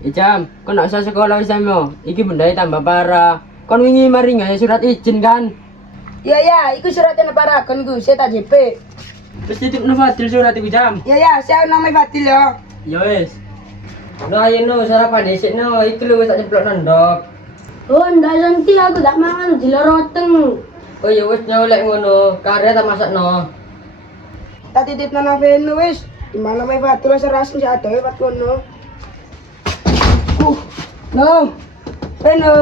Ijam, kau nak usah sekolah sama. Iki bundai tambah parah. Kon wingi mari nggak surat izin kan? Ya, iku suratnya paragon ku, saya tak JP. Terus titip no Fadil surat iku jam. Ya, saya namanya Fadil ya. Ya wes. No ayo no sarapan dhisik no. Iki lho wis tak ceplok nondok. Oh, ndak santi aku tak mangan di loroteng. Oh ya wis nyolek ngono. Karya tak masakno. Tak titip nang Venu wis. Di mana namanya Fadil serasin saya ada Fat kono. No. Venu.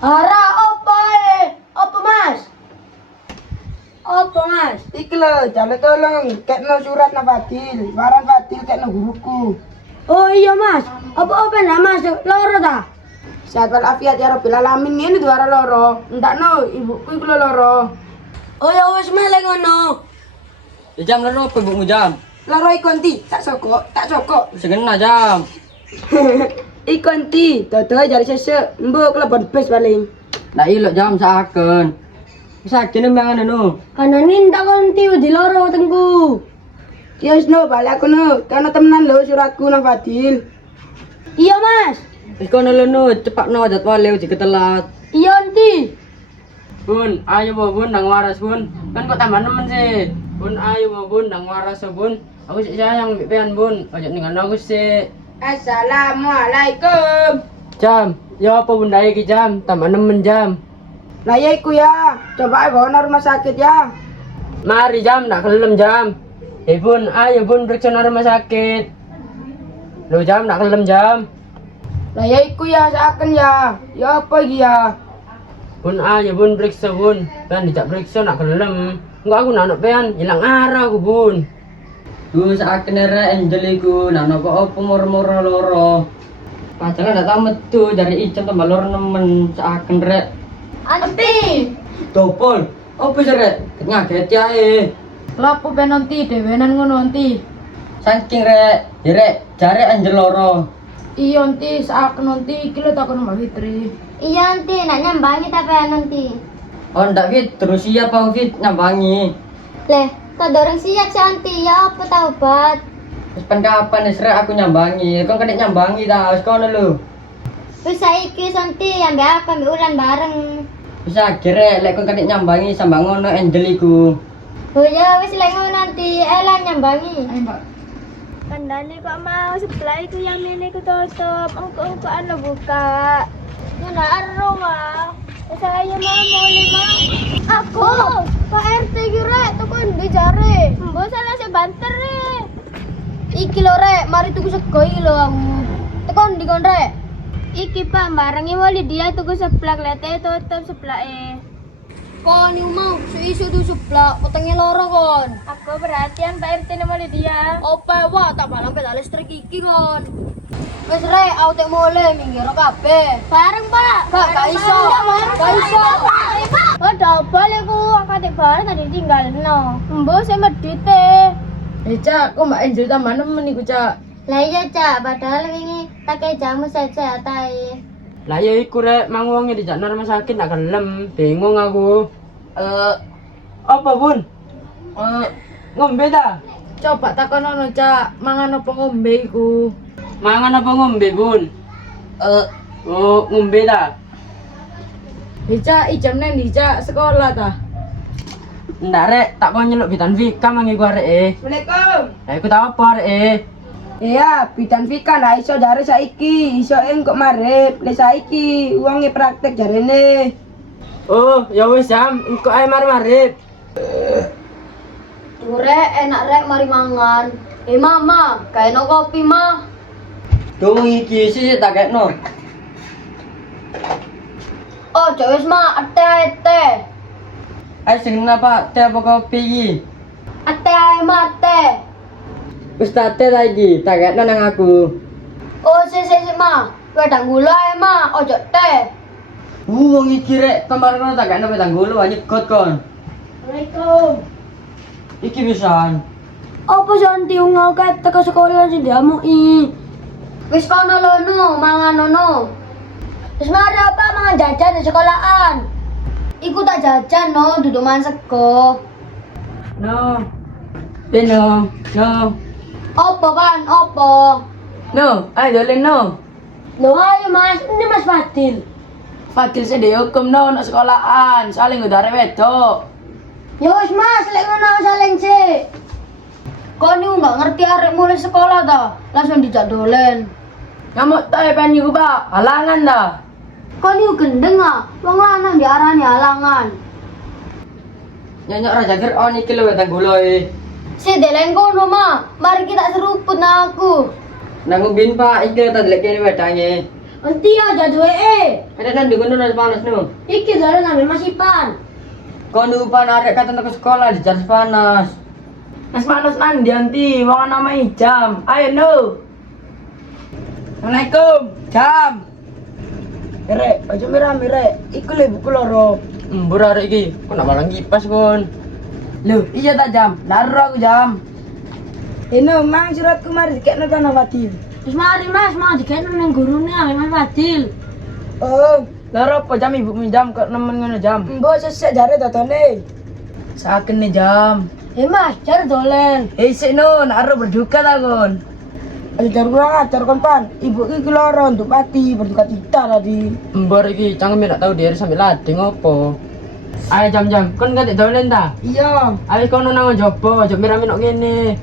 Ara opo Opo Mas? Opo Mas? Iki lho, jale tolong kekno surat nang Fadil. Waran Fadil kekno guruku. Oh iya Mas, apa nak masuk loro ta? Sehat walafiat ya Rabbil alamin ngene duara loro. Ndakno ibuku iku lho loro. Oh ya wis melek ngono. Jam lho ibumu jam. Loro iku ndi? Tak sokok. Segena jam. Iku ndi? Dodoe jare sesuk, mbok klebon bus paling. Lah iya lho jam saken. Saken mangan no. Kanane ndak kon tiu di loro tengku. Ya wis no, balik aku no. Karena temenan lho suratku nang Fadil. Iya Mas. Wis kono lho no, cepakno jadwale uji ketelat. Iya nanti. Bun, ayo bun nang waras bun. Kan kok tambah nemen sih. Bun, ayo bun nang waras bun. Aku sih sayang mimpian bun. Ojo ninggal aku sih. Assalamualaikum. Jam, ya apa bunda iki jam? Tambah nemen jam. Lah ya iku ya. Coba ae bawa nang rumah sakit ya. Mari jam, nak kelem jam. Bun, ayo bun periksa nang rumah sakit. Lo jam, nak kelem jam. Lah ya iku ya saken ya. Ya apa iki ya? Bun, ayo bun periksa bun. Kan dijak periksa nak kelem. Enggak aku nak pean, hilang arah aku bun. Duh, saken rek Angel iku, nak apa moro-moro loro. Padahal ndak tau metu dari ijam tambah loro nemen saken rek. Anti. Topol, apa sih rek? Ngageti ae. Lapo ben nanti dewenan ngono nanti. Saking rek, ya rek, jare Angel loro. Iya nanti saat nanti iki lho takon Mbak Fitri. Iya nanti nak nyambangi tapi nanti. Oh ndak fit, terus siapa fit nyambangi. Leh, kau dorong siap si anti ya apa taubat? Terus pen kapan wis rek aku nyambangi? Kon kena nyambangi ta, wis kono lho. Wis saiki santi ambil aku ambil ulan bareng. Bisa kira lek kon kena nyambangi sambang ngono Angel iku. Oh ya wis lek ngono nanti elah nyambangi. Ayo Mbak. Kandane kok mau sebelah itu yang ini ku tutup. Engko-engkoan lo buka. Ngono aro wah. Saya mau lima. Aku. Pak RT ki rek tukun ndi jare. Mbok salah se banter rek. Iki lho rek, mari tuku sego iki lho aku. Tekon ndi kon rek? Iki Pak, barange wali dia tuku seblak lete tutup seblake. Kon iku mau isu tuh seblak, wetenge loro kon. Aku perhatian Pak RT wali dia. Opo wae tak balang pedal listrik iki kon. Wis rek, aku tek mule minggir kabeh. Bareng Pak. Gak iso. Gak iso. Oh double iku akate bareng tadi tinggalno. Mbok sing medite. Cak, kok Mbak Angel tambah nemen iku, Cak. Lah iya Cak, padahal wingi tak kei jamu saja tae. Lah ya iku rek, mang wonge dijak nang rumah sakit nak kelem, bingung aku. Apa, Bun? Ngombe ta? Coba takonono, Cak, mangan apa ngombe iku? Mangan apa ngombe, Bun? Oh, ngombe ta? Cak, ijam nang ndi, Cak? Sekolah ta? Ndak rek, tak mau nyeluk bitan Vika mangi gua rek. Assalamualaikum. Lah iku tau apa rek? Iya, bidan Vika lah iso jare saiki, iso kok marep. Le saiki uangnya praktek jarene. Oh, ya wis jam, engko ae marip. Rek, enak rek mari mangan. Mama, kayak no kopi mah. Dong iki sih tak kekno. Oh, wis mah ate. Ae sing napa teh apa kopi iki? Ate ae mah ate. Wis tak teh ta iki, tak kekno nang aku. Oh, sik mah. Wedang gula ae mah, ojo teh. Wong iki rek, kemarin tak kekno wedang gulu nyegot kon. Assalamualaikum. Iki pisan. Apa santi ngau kat teko sekolah sing diamuki? Wis kono lono, mangan ono. Wis mari apa mangan jajan di sekolahan. Iku tak jajan no, duduk mangan sego. No. No. Opo kan, opo? No, ayo dolen no. Loh ayo mas, ini mas Fadil. Fadil sih dihukum no nak sekolahan, saling udah wedok. Ya wis mas, lek ngono saling sih. Kok niku nggak ngerti arek mulai sekolah ta, langsung dijak dolen. Ngamuk tae pengen niku Pak, halangan dah. Kok niku gendeng ah, wong lanang diarani halangan. Nyonyok raja Fir'aun iki lho wedang goloi. Si deleng kono mah, mari kita seruput nang aku. Nang ubin Pak, iki ta delek kene wedange. Enti aja duwe. Ada nang ngono nang panas no. Iki dolen ambil Mas Ipan. Kono upan arek kata ke sekolah di jas panas. Mas Manus nandi anti, wong nama jam. Ayo no. Assalamualaikum, jam. Rek, aja merah, iku le buku loro. Embur arek iki, kok nak malang kipas kon. Loh, iya tak jam, laro aku jam. Eno, mang suratku mari dikekno tanah Fadil. Wis mari Mas, mau dikene nang gurune ambil Mas Fadil. Oh, laro apa jam ibu minjam kok nemen ngono jam. Mbok sesek jare totone. Saken nih jam. Mas, jar dolen. Sik no, naro berduka ta kon. Ajar kurang ajar kon pan. Ibu iki loro untuk mati berduka cita tadi. Embur iki cangkeme nak tahu diri sampe lading opo. Ayo jam-jam, kon gak dolen ta? Iya. Ayo kono nang njaba, aja mirami nok kene.